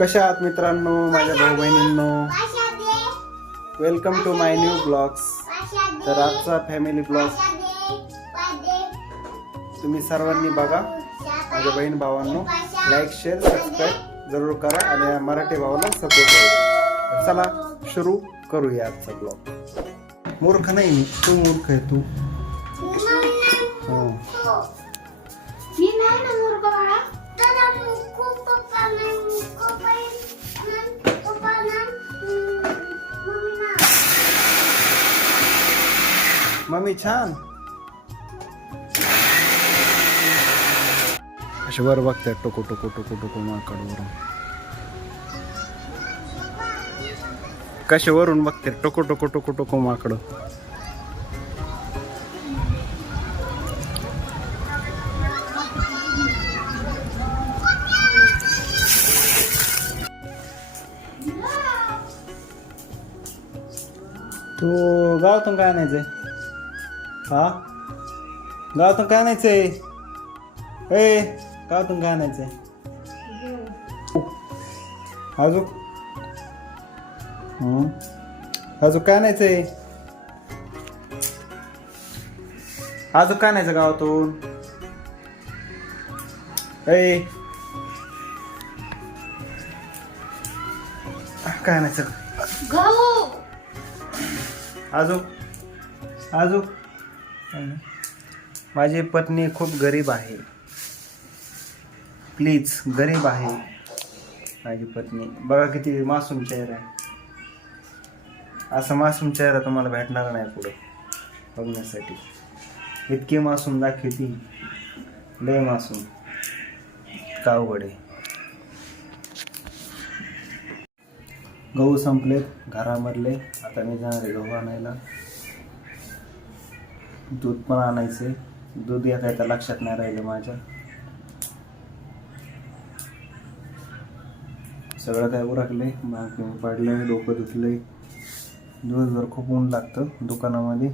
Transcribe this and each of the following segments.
कशा आहात मित्रांनो? माझ्या भाऊ बहिणींनो welcome to my new blogs तर आजचा फॅमिली ब्लॉग तुम्ही सर्वांनी बघा. माझ्या बहीण भावांनो लाईक शेअर सबस्क्राईब जरूर करा आणि मराठी भावाला सपोर्ट करा. चला सुरू करूया आजचा ब्लॉग मूर्ख नाही मी तू मूर्ख आहे तू. मम्मी छान असे वर बघताय टोको टोको टोको टोको माकड वरून कसे वरून बघते टोको टोको टोको टोको माकड तू गावातून काय आणायचंय हा? गावातून काय आणायचंय? ए गावातून काय आणायचंय? अजून हं. अजून काय आणायचंय? अजून काय आणायचं गावातून? ए. काय आणायचं? आजो आजो माझी पत्नी खूप गरीब आहे. प्लीज गरीब आहे. माझी पत्नी. बघा किती मासूम चेहरा आहे. असा मासूम चेहरा तुम्हाला भेटणार नाही पुढे बघण्यासाठी. इतकी मासूम दाखवती. लय मासूम. कावगडे गहू संपलेत घरामधले. आता मी जाणार आहे गहू आणायला. दूध पण आणायचे दूध या काय तर लक्षात नाही राहिलं माझ्या. सगळं काय उरकले मागे पडलंय डोकं धुतलंय दिवसभर खूप ऊन लागतं दुकानामध्ये.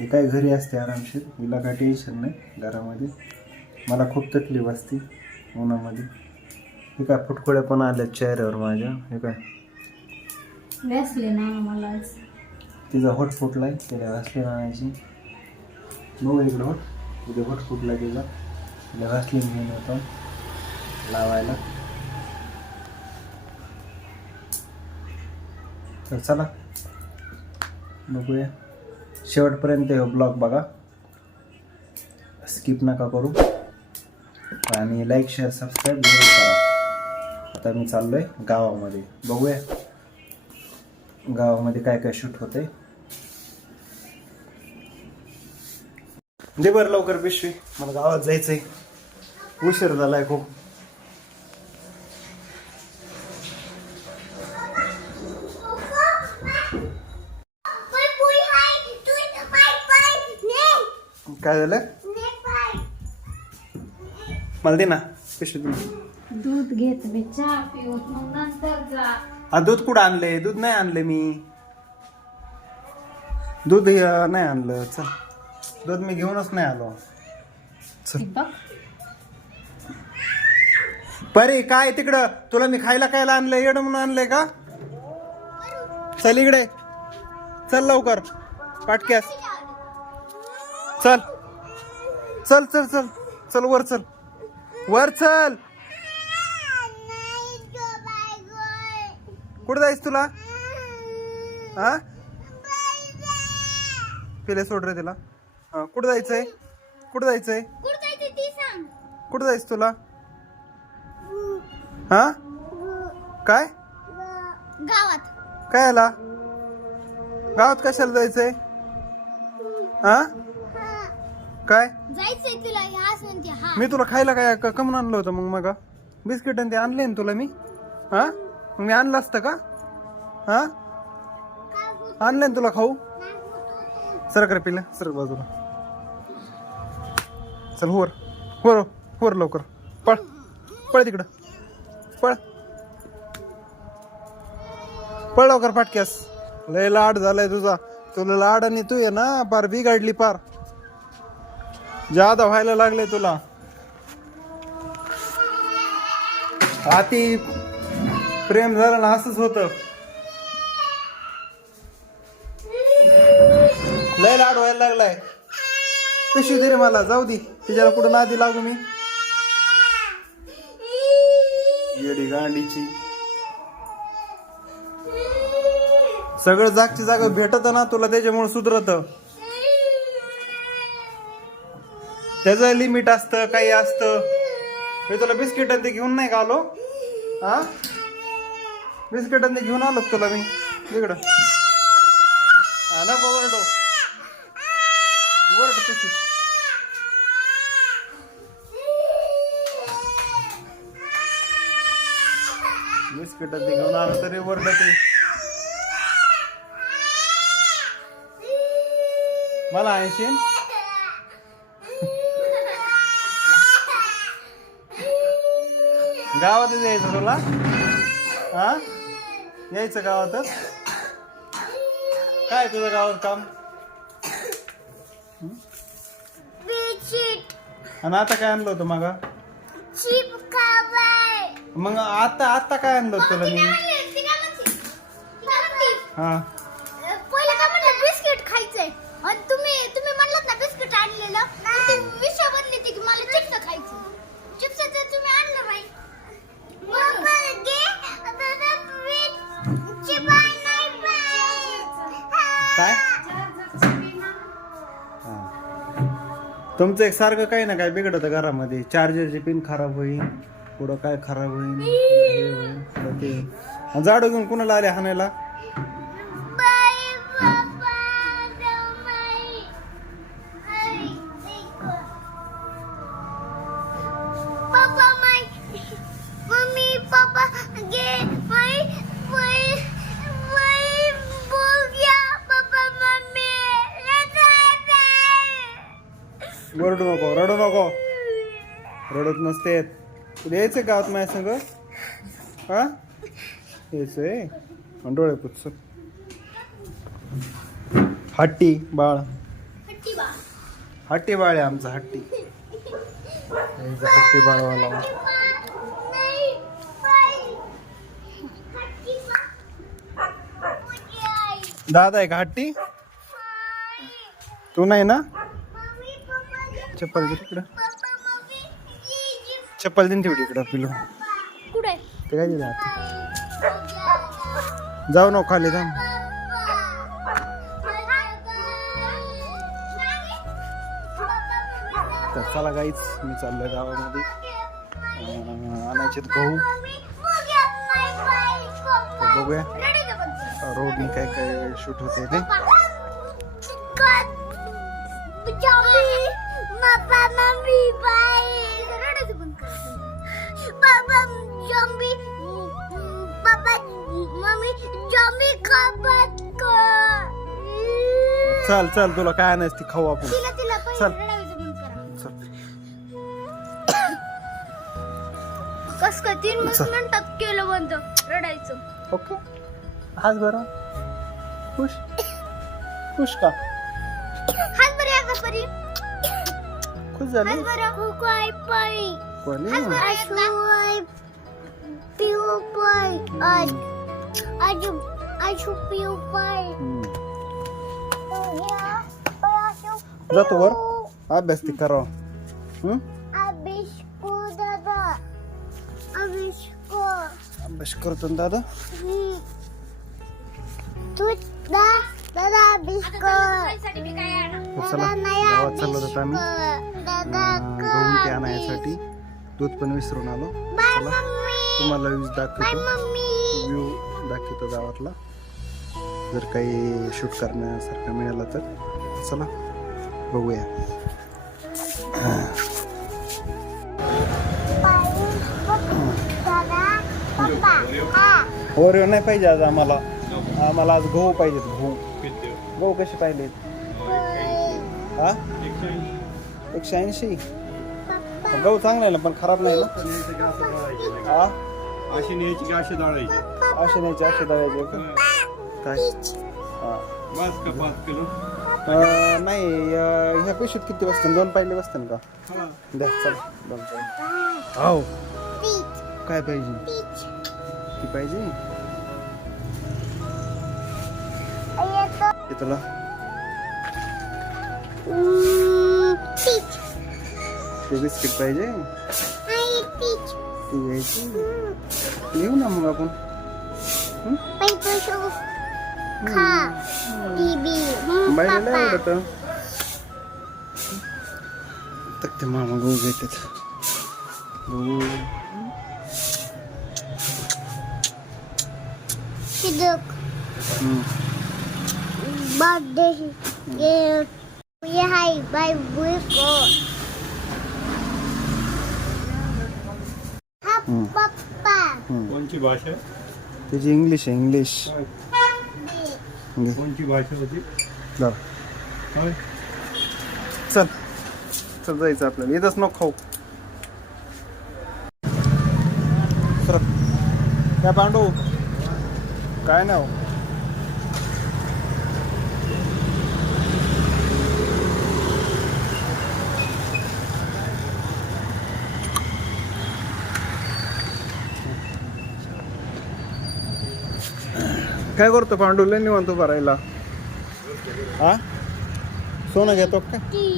हे काय घरी असते आरामशीर? हिला काय टेन्शन नाही घरामध्ये. मला खूप तकलीफ असते उन्हामध्ये. हे काय फुटकुड्या पण आल्या चेहऱ्यावर माझ्या. हे काय? वेसले ना मला तिचा होट फुटलाय तिला घासली आणायची. बघू इकडं होट उद्या बघ फुटला तिचा तिला घासली घेऊन होता लावायला. तर चला. बघूया. शेवटपर्यंत हे ब्लॉग बघा. स्किप नका करू. आणि लाईक शेअर सबस्क्राईब जरूर करा. आता मी चाललो आहे गावामध्ये. बघूया. गावामध्ये काय काय शूट होते दे बरं लवकर पिशवी. मला गावात जायचंय. उशीर झालाय खूप. काय झालं? मला दे ना पिशवी दे दूध घेत बे चहा मग नंतर जा. हा दूध कुठं आणले दूध नाही आणले मी. दूध अं, नाही आणलं. चल. दूध मी घेऊनच नाही आलो. परे काय तिकडं? तुला मी खायला खायला आणलंय? येडं म्हणून आणलंय का? चल इकडे. चल लवकर. पाटक्यास. चल. चल चल चल. चल वर चल. वर चल. कुठं जायच तुला? हा पिले सोड रे तिला. हा कुठं जायचंय? कुठं जायचंय? कुठं जायचं ती सांग. कुठं जायचं तुला? हा? काय? गावात. काय आला? गावात कशाला जायचंय? हा? काय? जायचंय तुला म्हणते हा. मी तुला खायला काय क- कमून आणलं होतं मग मग? बिस्किट आणि ते आणले ना तुला मी? हा? मग मी आणलं असतं का? हा? आणलं ना तुला खाऊ? सरक कर पिल्या सर बाजूला. चल होर होर होर लवकर. पळ पळ तिकडं. पळ. पळ लवकर पाटक्यास लय लाड झालाय तुझा. तुला लाड आणि तू ये ना पार बिघडली पार. जादा व्हायला लागले तुला. आती प्रेम झालं ना असंच होतं. लय लाड व्हायला लागलाय. कशी दे रे मला जाऊ दे. तिच्याला कुठं नादी लागू मी? येडी गांडीची. सगळं जागची जागा भेटत ना तुला त्याच्यामुळे सुधरत. त्याचं लिमिट असतं काही असतं. मी तुला बिस्किट ते घेऊन नाही का आलो? हा? बिस्किट ते घेऊन आलो तुला मी? तिकडं हा ना ओरडो ओरड तशी बिस्किट ते घेऊन आलं तरी ओरडते मला ऐंशी? गावातच यायचं तुला? हा? यायचं गावातच? काय तुझं गावात काम? आणि आता काय आणलं होतं मग? मग आता आता काय आणलं होतं तुला मी? हा. तुमचं एक सारखं काही ना काय बिघडत घरामध्ये. चार्जरची पिन खराब होईल पुढं काय खराब होईल हे होईल, पुढं ते झाडू घेऊन कुणाला आले हाणायला? नसते तुला यायचं गावात माझ्या संग हा? यायचंय. आणि डोळे पुच्छ हट्टी बाळ. हट्टी बाळ. आहे आमचा हट्टी. यायचं हट्टी बाळवाला. दादा आहे का हट्टी? तू नाही ना? चप्पल दे तिकडं. चप्पल देईन तेवढी इकडं पिलो कुठे? ते काय दिलं? जाऊ नको खाली जाऊ तर चला काहीच मी चाललोय गावामध्ये. अं, आणायचे गहू. तर बघूया. रोडने काय काय शूट होते ते. Bye. चल चल तुला काय आणायचं ती खाऊ आपण. तिला तिला पहिले चल. रडायचं बंद करा. चल. कस काय तीन चल. मिनिटात केलं बंद? रडायचं. ओके. आज बरं. खुश. खुश का? हात बरं या का परी खुश झाली? हात कोणी हात बरं. एकदा पिऊ पाय आज आजू आजू पिऊ पाय हम्म. जातो वर अभ्यास ती करावं अभ्यास करतो ना दादा आणायसाठी दूध पण विसरून आलो चला तुम्हाला व्ह्यूज दाखवतो व्ह्यू दाखवतो गावातला जर काही शूट करण्यासारखं मिळालं तर चला बघूया. हा. ओरिओ नाही पाहिजे आज आम्हाला. आम्हाला आज गहू पाहिजेत गहू. गहू कसे पाहिजेत? हा? एकशे ऐंशी. गहू चांगला आहे ना पण खराब नाही ना? हा अशी न्यायची अशी दळायची? असे न्यायचे असे दळायचे काय? हा. बस का पाच किलो. अं, नाही अं, ह्या पैशात किती बसतात दोन पाहिले बसतात का? द्या चला दोन पाहिले हो पीच काय पाहिजे? पीच ती पाहिजे? ते तुला. पीच ते बिस्किट पाहिजे? आई पीच ती घ्यायची? येऊ ना मग आपण. हं? पैसे शो खा बीबी बायला लय पप्पा आवडतं तर ते मामा गहू घेतात गहू शिदक हं. बर्थडे गिफ्ट ये हाय बाय बुको हा हं. पप्पा हं. कोणची भाषा त्याची इंग्लिश आहे इंग्लिश घे. कोणची भाषा होती. काय? चल. चल जायचं आपल्याला. येतच नको खाऊ. सरक काय पांडू. काय नाव? काय करतो पांडू लय निवांतो भरायला? हा? सोनं घेतो का? काय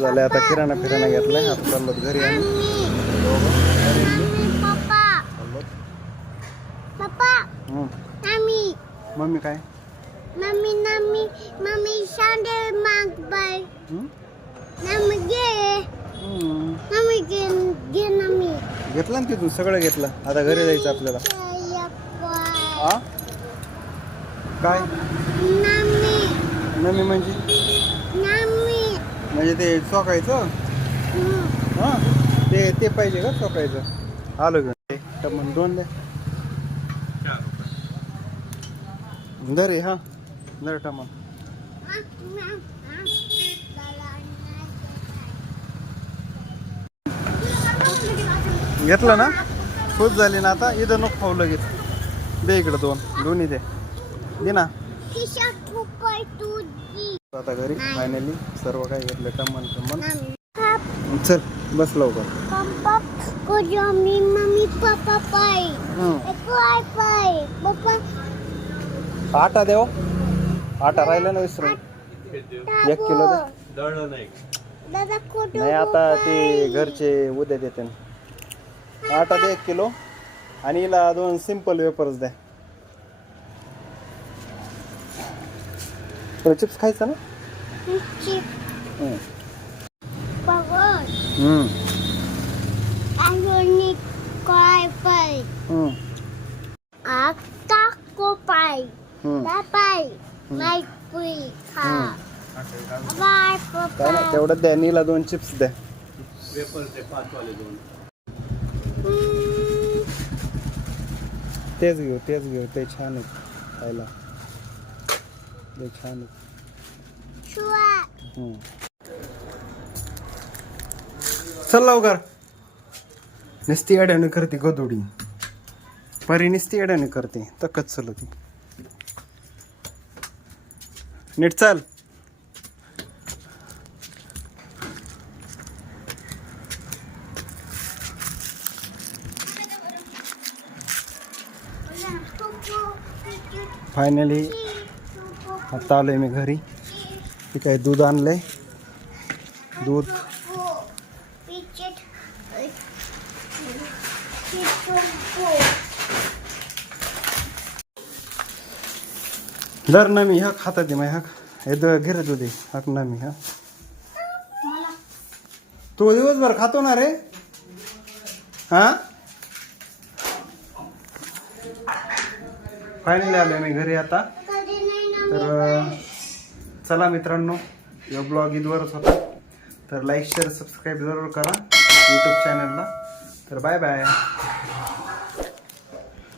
झालं आता किराणा फिराणा घेतलाय. आता चाललो घरी आम्ही. हं. मम्मी मम्मी काय? मम्मी मम्मी मम्मी शांडे माग बाय हं? मम्मी घे हं. मम्मी घे घे मम्मी घेतलं ना तिथून? सगळं घेतलं. आता घरी जायचं आपल्याला. हा काय? मम्मी म्हणजे? म्हणजे ते चोकायचं हा? ते ते पाहिजे का चोकायचं आलो घेऊन टमन दोन द्या. दर हा दर टमन घेतलं ना? खूप झाली ना आता? इथं नको खाऊ लगेच. दे इकडं दोन दोन्ही दे. दे ना. आता घरी फायनली सर्व काय घेतलं टमन टमन चल बस लवकर. पप्पा मम्मी मम्मी पाय पाय पप्पा आटा देव हो. आटा राहिला ना विसरून. एक किलो दे. नाही नाही आता ते घरचे उद्या देते ना. आटा दे एक किलो. आणि हिला दोन सिंपल वेपर्स द्या तुला चिप्स खायचं ना हं. हं. काय हं. हं. नाही तेवढं द्या नीला दोन चिप्स द्या पेपर ते पाच वाले दोन तेच घेऊ तेच घेऊ. ते छान आहेत खायला. ते छान आहेत शुआ उगार चल लवकर. नुसती अड्याने करते गोदोडी. परी नुसती अड्याने करते. तकच चल ती नीट चाल. फायनली आता आहे मी घरी. ठीक काय दूध आणलंय? दूध. दर ना मी हक हातात दे माय हक. हे द घेर तू दे हक ना मी हा. तू दिवसभर खातो ना रे? हा? फायनली आलो मी घरी आता. तर चला मित्रांनो या ब्लॉग ईदवरच होता. तर लाईक शेअर सबस्क्राईब जरूर करा यूट्यूब चॅनलला तर बाय बाय